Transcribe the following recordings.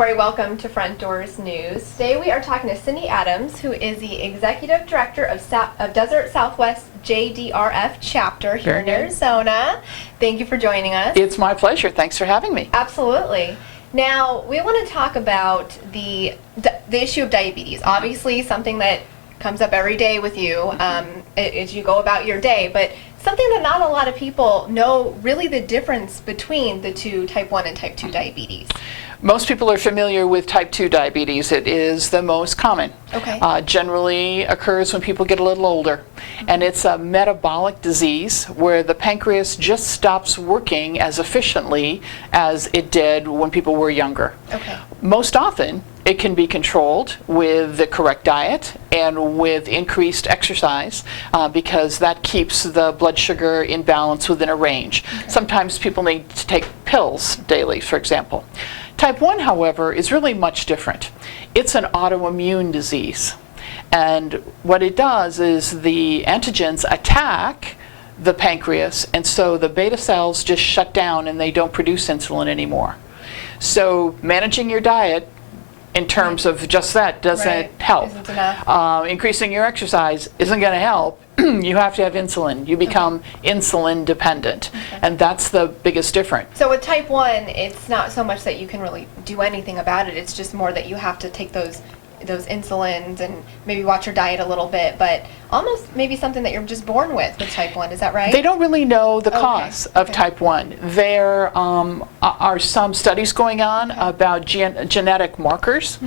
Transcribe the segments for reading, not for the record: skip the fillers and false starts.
Corey. Welcome to Front Doors News. Today we are talking to Cindy Adams, who is the Executive Director of Desert Southwest JDRF chapter here in Arizona. Thank you for joining us. It's my pleasure. Thanks for having me. Absolutely. Now, we want to talk about the issue of diabetes. Obviously, something that comes up every day with you as you go about your day, but something that not a lot of people know really the difference between the two, type 1 and type 2 diabetes. Most people are familiar with type 2 diabetes. It is the most common. Okay. Generally occurs when people get a little older. And it's a metabolic disease where the pancreas just stops working as efficiently as it did when people were younger. Okay. Most often, it can be controlled with the correct diet and with increased exercise because that keeps the blood sugar in balance within a range. Okay. Sometimes people need to take pills daily, for example. Type 1, however, is really much different. It's an autoimmune disease. And what it does is the antigens attack the pancreas, and so the beta cells just shut down and they don't produce insulin anymore. So managing your diet in terms of just that doesn't help. Isn't enough. Increasing your exercise isn't going to help. You have to have insulin. You become insulin dependent. Okay. And that's the biggest difference. So with type 1, it's not so much that you can really do anything about it. It's just more that you have to take those insulins and maybe watch your diet a little bit, but almost maybe something that you're just born with type 1, is that right? They don't really know the cause of type 1. There are some studies going on about genetic markers,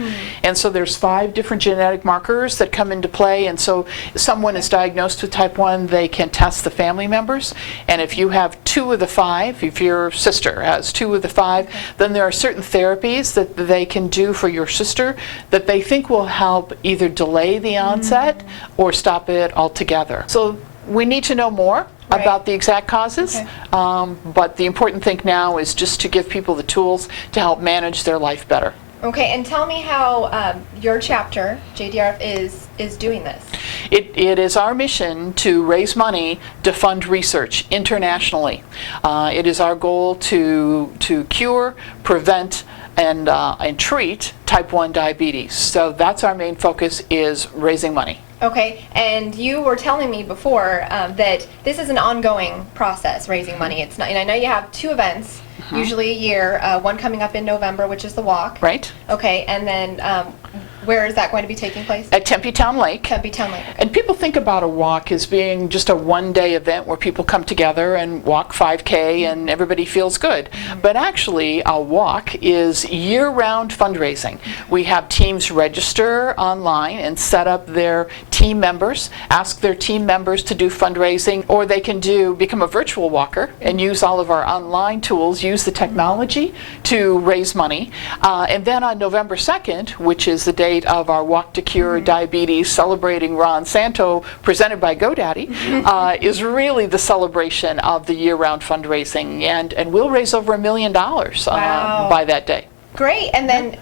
and so there's 5 different genetic markers that come into play, and so if someone is diagnosed with type 1, they can test the family members, and if you have 2 of the 5, if your sister has 2 of the 5, then there are certain therapies that they can do for your sister that they think will help either delay the onset or stop it altogether. So we need to know more about the exact causes, but the important thing now is just to give people the tools to help manage their life better. Okay, and tell me how your chapter, JDRF, is doing this. It is our mission to raise money to fund research internationally. It is our goal to cure, prevent, and treat type 1 diabetes. So that's our main focus, is raising money. Okay, and you were telling me before that this is an ongoing process, raising money. It's not, and I know you have 2 events, usually a year, one coming up in November, which is the walk. Right. Okay, and then where is that going to be taking place? At Tempe Town Lake. Tempe Town Lake. Okay. And people think about a walk as being just a one-day event where people come together and walk 5K and everybody feels good. But actually, a walk is year-round fundraising. We have teams register online and set up their team members, ask their team members to do fundraising, or they can become a virtual walker and use all of our online tools, use the technology to raise money. And then on November 2nd, which is the day of our Walk to Cure Diabetes, celebrating Ron Santo, presented by GoDaddy, is really the celebration of the year-round fundraising, and we'll raise over $1 million by that day. Great, and then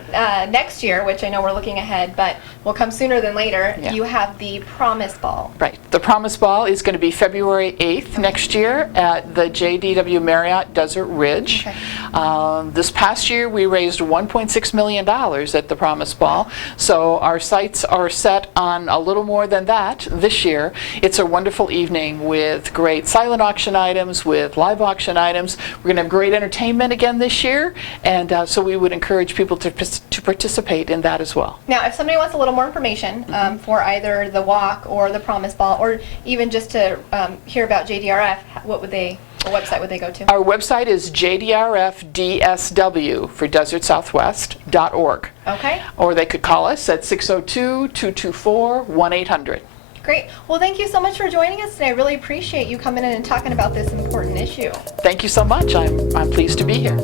next year, which I know we're looking ahead, but will come sooner than later, you have the Promise Ball. Right. The Promise Ball is going to be February 8th next year at the JDW Marriott Desert Ridge. This past year, we raised $1.6 million at the Promise Ball, so our sights are set on a little more than that this year. It's a wonderful evening with great silent auction items, with live auction items. We're going to have great entertainment again this year, and so we would encourage people to participate in that as well. Now, if somebody wants a little more information for either the walk or the Promise Ball, or even just to hear about JDRF, what website would they go to? Our website is jdrfdsw for desertsouthwest.org. Okay. Or they could call us at 602-224-1800. Great. Well, thank you so much for joining us today. I really appreciate you coming in and talking about this important issue. Thank you so much. I'm pleased to be here.